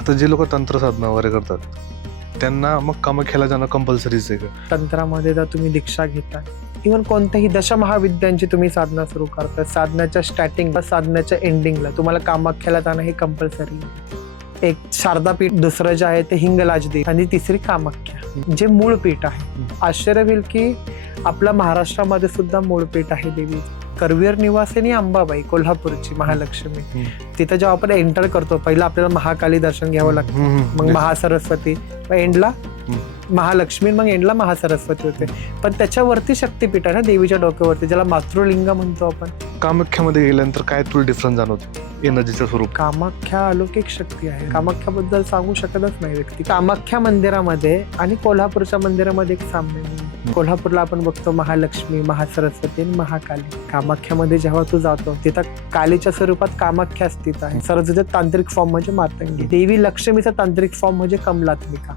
आता जे लोक तंत्र साधना वगैरे करतात त्यांना मग कामाख्याला जाणं कंपल्सरीच आहे का? तंत्रामध्ये जर तुम्ही दीक्षा घेता, इव्हन कोणत्याही दशमहाविद्यांची तुम्ही साधना सुरू करता, साधनाच्या स्टार्टिंगला साधनाच्या एंडिंगला तुम्हाला कामाख्याला जाणं हे कंपल्सरी आहे. एक शारदापीठ, दुसरं जे आहे ते हिंगलाजदेवी आणि तिसरी कामाख्या जे मूळ पीठ आहे. आश्चर्य होईल की आपल्या महाराष्ट्रामध्ये सुद्धा मूळ पीठ आहे देवी. करवीर निवासिनी अंबाबाई कोल्हापूरची महालक्ष्मी. तिथं जेव्हा आपण एंटर करतो पहिला आपल्याला महाकाली दर्शन घ्यावं लागतं, मग महासरस्वती, एंडला महालक्ष्मी, मग एंडला महासरस्वती होते. पण त्याच्यावरती शक्तीपीठ आहे ना देवीच्या डोक्यावरती, ज्याला मातृलिंग म्हणतो आपण. कामाख्यामध्ये गेल्यानंतर काय तुला डिफरन्स जाणवतो एनर्जीचं स्वरूप? कामाख्या अलौकिक शक्ती आहे. कामाख्याबद्दल सांगू शकतच नाही व्यक्ती. कामाख्या मंदिरामध्ये आणि कोल्हापूरच्या मंदिरामध्ये एक साम्य नाही. कोल्हापूरला आपण बघतो महालक्ष्मी, महासरस्वती आणि महाकाली. कामाख्यामध्ये जेव्हा तू जातो तिथं कालीच्या स्वरूपात कामाख्या स्थित आहे. सरस्वतीचा तांत्रिक फॉर्म म्हणजे मातंगी. देवी लक्ष्मीचा तांत्रिक फॉर्म म्हणजे कमलात्मिका.